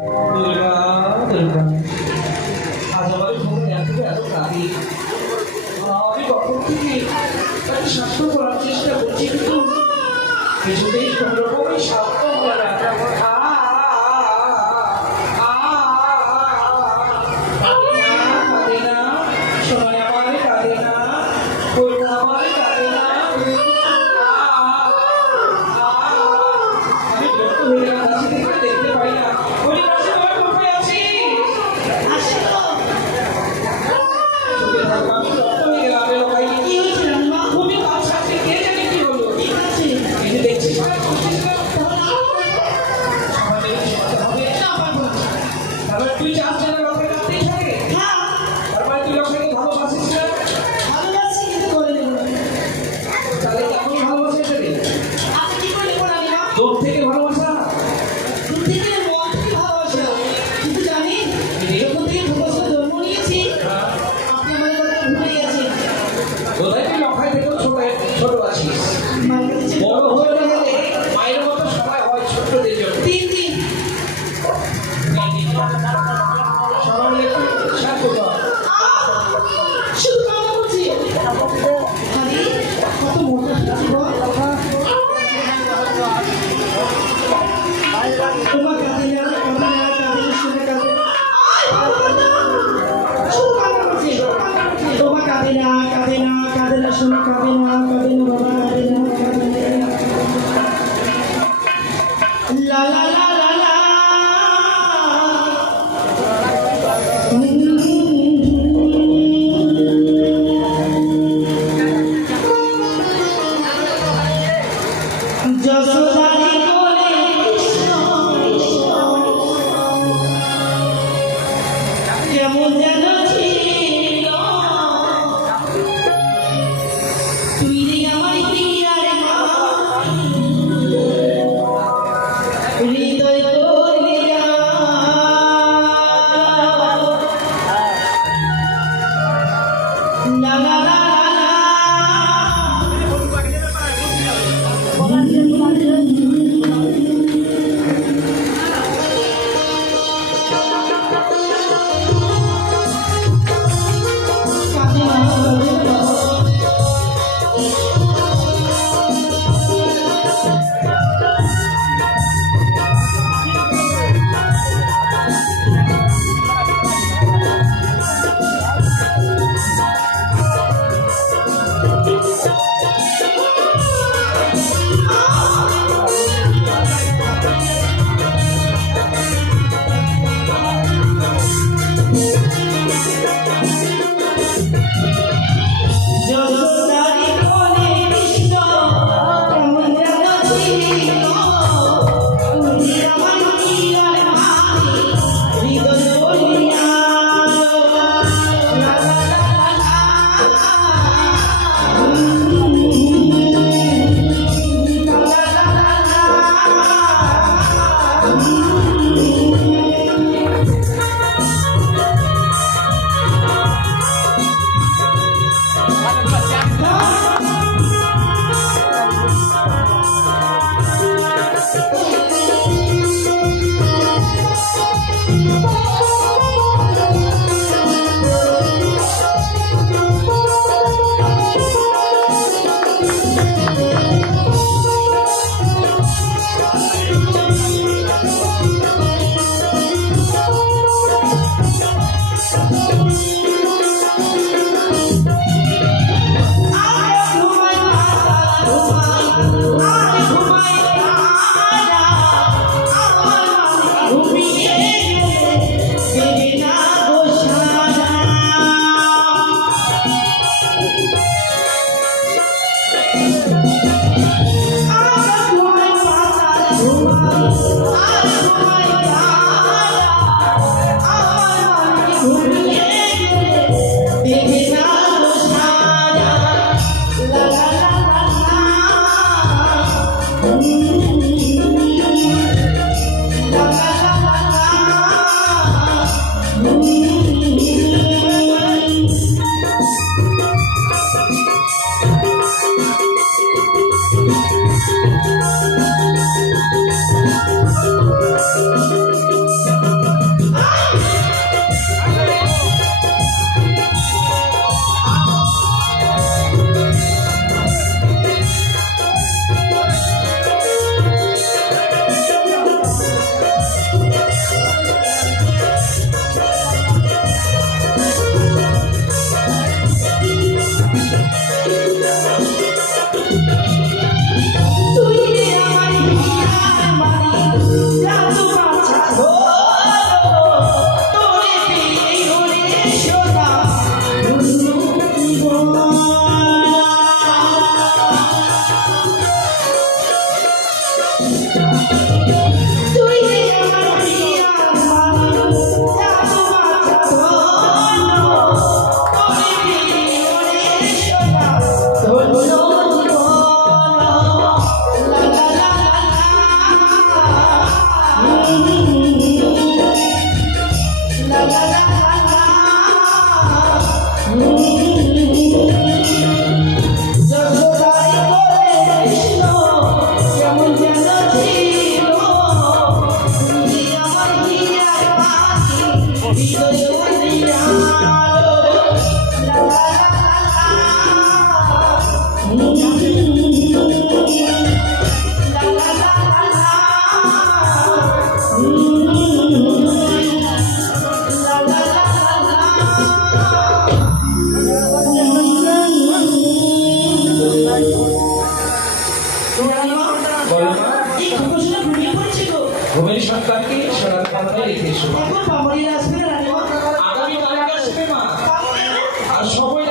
দুর্গা দুর্গা আজ আমার ঘুমে এত কাঁদি। আমি কখন থেকে তাকে শাসন করার চেষ্টা করছি, কিন্তু কিছুতেই কোনো রকমই শান্ত হয় না। কাঁদে না, সময় আমার কাঁদে না, করুণা আমার কাঁদে না। আমি বিরক্ত হয়ে গেলাম, কাছে থেকে দেখতে পাই না। ওই কাছে আমার কোথায় আছি? চোখে থাকা আমি রক্ত হয়ে গেলাম। এলো ভাই, কি হয়েছে রান্না? তুমি কাজ সাথে কে জানে কি হলো? ঠিক আছে, এই যে দেখছিস না, তাহলে তুই চাস যেন লোকের কাছেই থাকে? তারপরে তুই লোকটাকে ভালোবাসিস না? ভালোবাসি কিন্তু করে নেব। তাহলে কেমন ভালোবাসে সেটা? আপনি কি করে বলেন না? দূর থেকে ভালোবাসা? দূর থেকে মন থেকে ভালোবাসা। কিন্তু জানি যখন থেকে ভালোবাসা জন্ম নিয়েছি, আপনি আমার কথা ভুলে গেছেন। কোথায় তুই লক্ষায় থেকেও ছোট আছিস? মায়ের কাছে বড় হয়ে গেলে মায়ের মতো সবাই হয় ছোটদের জন্য। তিন দিন সবাই একটু শান্ত কর। শুধু কান্না করছি। খালি কত মোটা জীবন। তোমার কাঁদে না, শুনে কাঁদে। শুধু কান্না করছি। তোমার কাঁদে না, শুনে কাঁদে না, বাবা কাঁদে না। লা লা লা লা লা। যশোদারি কোলে কৃষ্ণ কেমন যেন ছিল, তুই রে আমার প্রিয়ার মা, হৃদয় করলি না। লা লা লা যশোদারি কোলে কৃষ্ণ কেমন যেন ছিল, তুই আমার প্রিয়ার মা, হৃদয় করলি না। লা লা লা লা লা। তাকে সরাতে আমাদের রেখে এসো। এখন পামরিরা আসবে না রানীমা? আগামী কালকে আসবে মা। পামরিরা? আর সময়